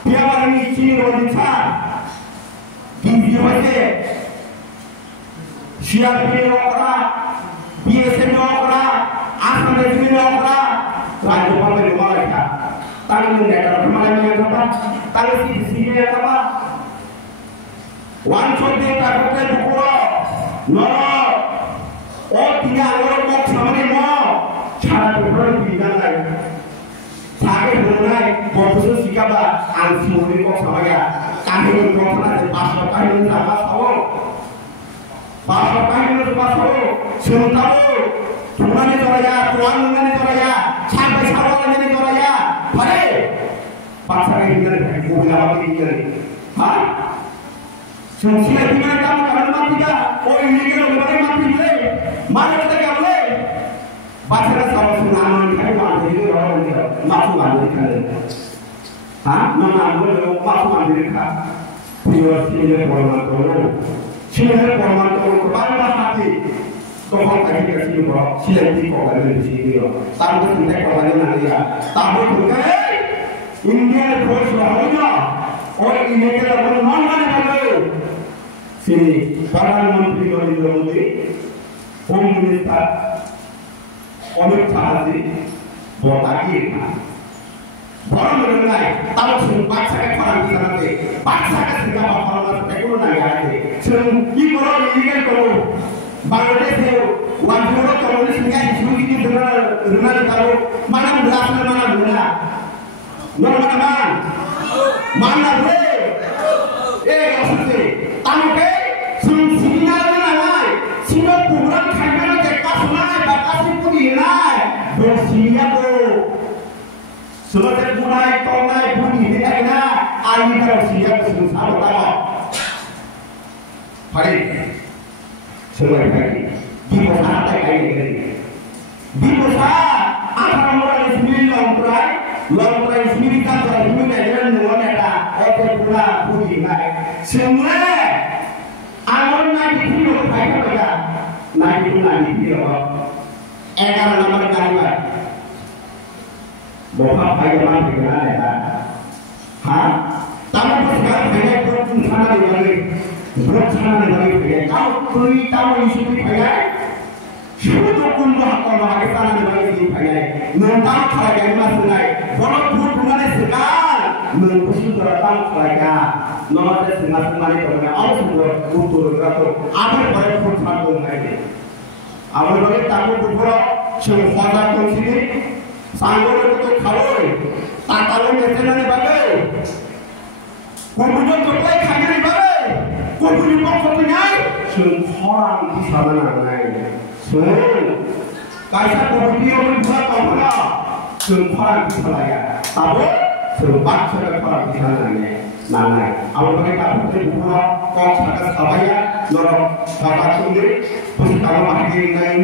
Tiap ini Cina wanita, gigi wajah, siapa ni orang, biasa ni orang, asam ni orang, lalu apa yang mereka, tangan mereka kemana yang apa, tangan sini yang apa, one shot dia tak boleh buka, no, oh tidak orang kok sama ni mau, cara berperang bidang lain. Sakit mengenai bos sikap ansi mungkin kok sama ya kami kok pernah pasal kami sama tahu pasal kami pasal tahu tuan ni toraya tuan ni toraya sampai sahabat ni toraya pada pasal ini bukan lagi ini ha semua dengan kamu kamu mati dah oh ini kita boleh mati boleh mana kita kau boleh pasal sama sunaman kami mati itu orang ni masuk mandiri kan? Hah? Mana boleh masuk mandiri kan? Prior sini format tolong, sini format tolong kepada hati. Tolong kaki kaki bro, sini di kau ada di sini bro. Tahu tu kita kau ada nanti ya. Tahu tu kan? India force lahirnya, orang ini kita orang mana ada? Sini, Perdana Menteri Narendra Modi, Home Minister Amit Shah Botaki Orang mengenai tahu semua paksa ke orang di sana deh, paksa ke segala orang itu nanya aja. Semua ini orang ini kan kalau Bangladesh itu wajib orang kalau ini semua ini benar tahu mana berasal mana mana boleh, maksudnya tahu ke semua mana semua kurang kaya dekat sungai batas itu dinai bersiap sebagai bunai tonai bunyi di mana air kalau siap susah pertama hari semua hari di mana ada air di mana ada orang sendiri longtrai sendiri kan kalau bunyi aja nuan ada orang pula bunyi naik semua awal naik itu kayak apa naik itu nama kalian bapak bagaimana dengan anda? Hah? Tapi sekarang banyak berusaha di balik. Kau tahu isu di balik? Sudah pun kalau ada sana di balik di balik. Mentang kerja masih naik. Walaupun bukan sekarang, mengusung datang kerja. Nomor setengah kerja. Awak buat butuh atau apa balik pun sambung lagi. Awak balik tahu berapa? Semua konsili. Sanggul itu kalau tak tahu macam ni bagai, kumpulnya terbaik hanya ni bagai, kumpulnya kau punyai, semua di sana nangai, semua, kaisa kumpulnya orang buat kau mana, semua di sana ya, tahu, semua orang di sana nangai, awak mereka putih buat kau sangat sabaya, lorong bapak sendiri, pun kalau mahir nangai.